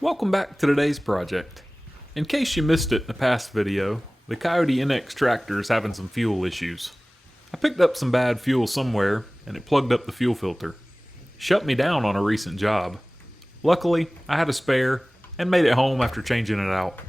Welcome back to today's project. In case you missed it in the past video, the Kioti NX tractor is having some fuel issues. I picked up some bad fuel somewhere and it plugged up the fuel filter. Shut me down on a recent job. Luckily, I had a spare and made it home after changing it out.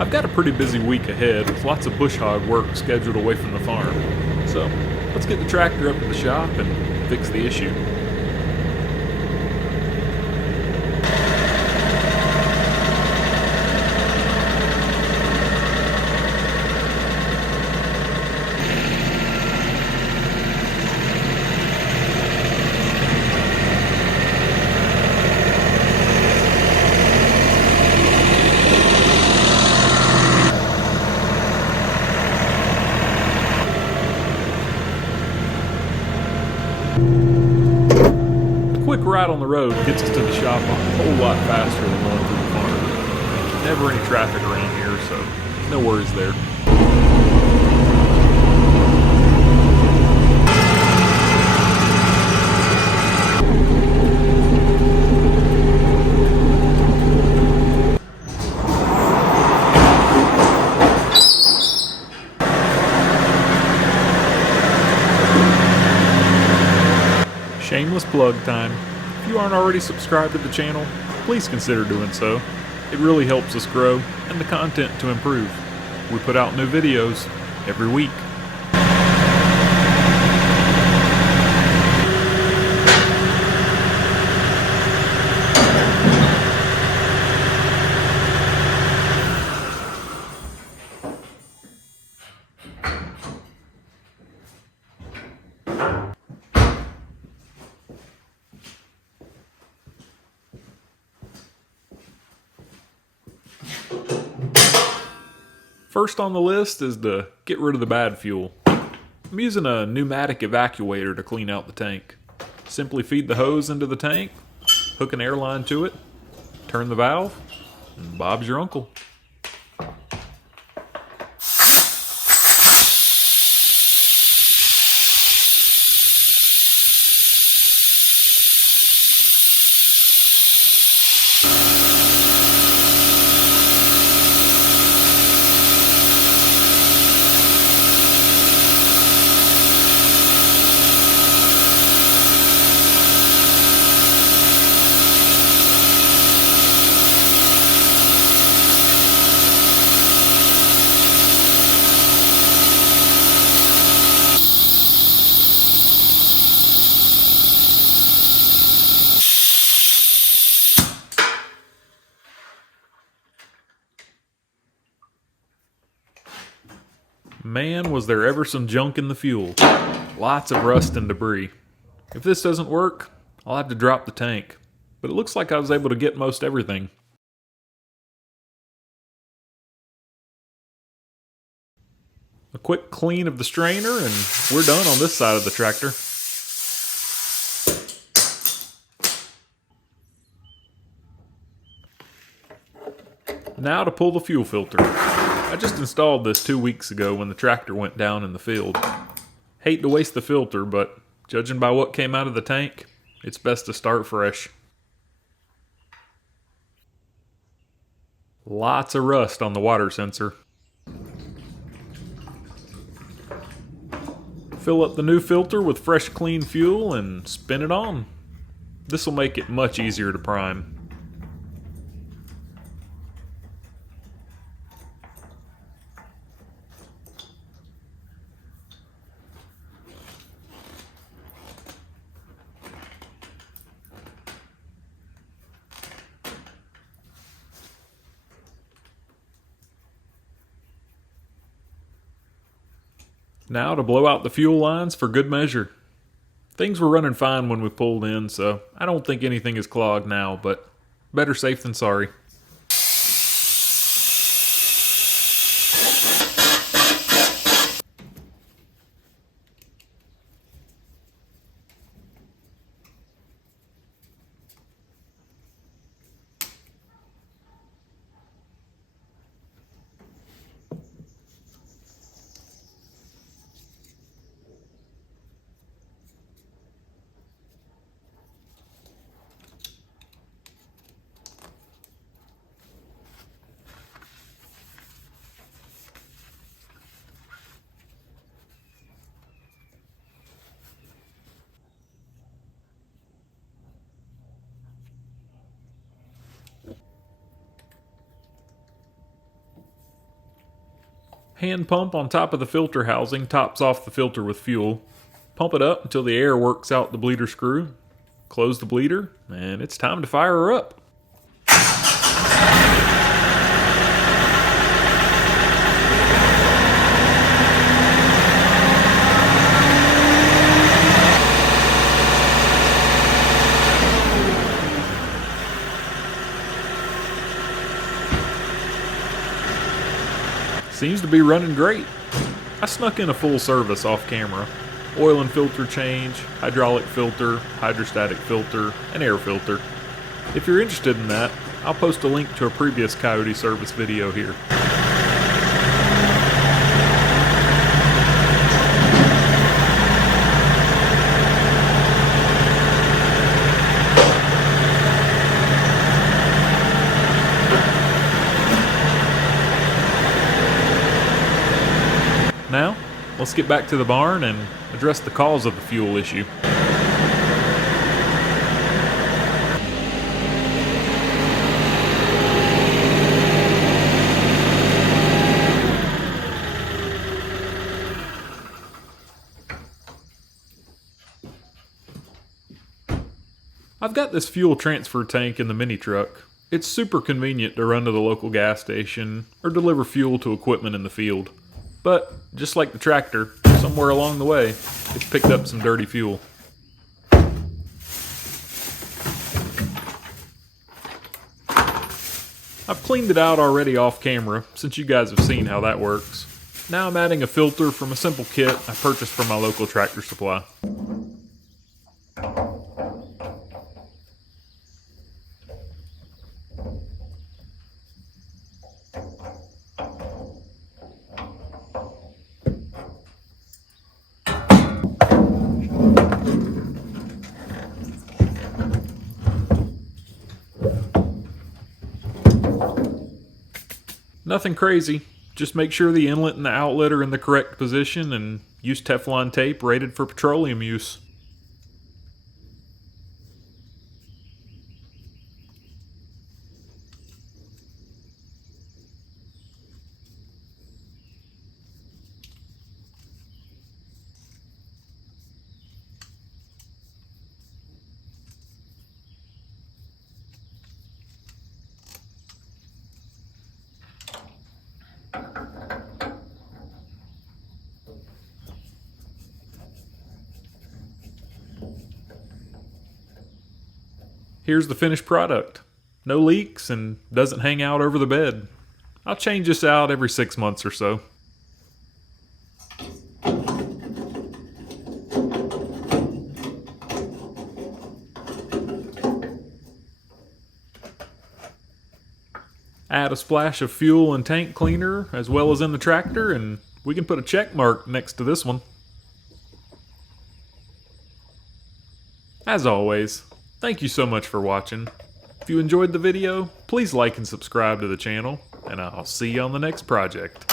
I've got a pretty busy week ahead with lots of bush hog work scheduled away from the farm. So, let's get the tractor up to the shop and fix the issue. Quick ride on the road gets us to the shop a whole lot faster than going through the farm. Never any traffic around here, so no worries there. Shameless plug time. If you aren't already subscribed to the channel, please consider doing so. It really helps us grow and the content to improve. We put out new videos every week. First on the list is to get rid of the bad fuel. I'm using a pneumatic evacuator to clean out the tank. Simply feed the hose into the tank, hook an air line to it, turn the valve, and Bob's your uncle. Man, was there ever some junk in the fuel. Lots of rust and debris. If this doesn't work, I'll have to drop the tank. But it looks like I was able to get most everything. A quick clean of the strainer and we're done on this side of the tractor. Now to pull the fuel filter. I just installed this 2 weeks ago when the tractor went down in the field. Hate to waste the filter, but judging by what came out of the tank, it's best to start fresh. Lots of rust on the water sensor. Fill up the new filter with fresh clean fuel and spin it on. This will make it much easier to prime. Now to blow out the fuel lines for good measure. Things were running fine when we pulled in, so I don't think anything is clogged now, but better safe than sorry. Hand pump on top of the filter housing tops off the filter with fuel. Pump it up until the air works out the bleeder screw. Close the bleeder, and it's time to fire her up. Seems to be running great. I snuck in a full service off camera. Oil and filter change, hydraulic filter, hydrostatic filter, and air filter. If you're interested in that, I'll post a link to a previous Kioti service video here. Now, let's get back to the barn and address the cause of the fuel issue. I've got this fuel transfer tank in the mini truck. It's super convenient to run to the local gas station or deliver fuel to equipment in the field. But, just like the tractor, somewhere along the way, it's picked up some dirty fuel. I've cleaned it out already off camera, since you guys have seen how that works. Now I'm adding a filter from a simple kit I purchased from my local tractor supply. Nothing crazy, just make sure the inlet and the outlet are in the correct position and use Teflon tape rated for petroleum use. Here's the finished product. No leaks and doesn't hang out over the bed. I'll change this out every 6 months or so. Add a splash of fuel and tank cleaner as well as in the tractor, and we can put a check mark next to this one. As always, thank you so much for watching. If you enjoyed the video, please like and subscribe to the channel, and I'll see you on the next project.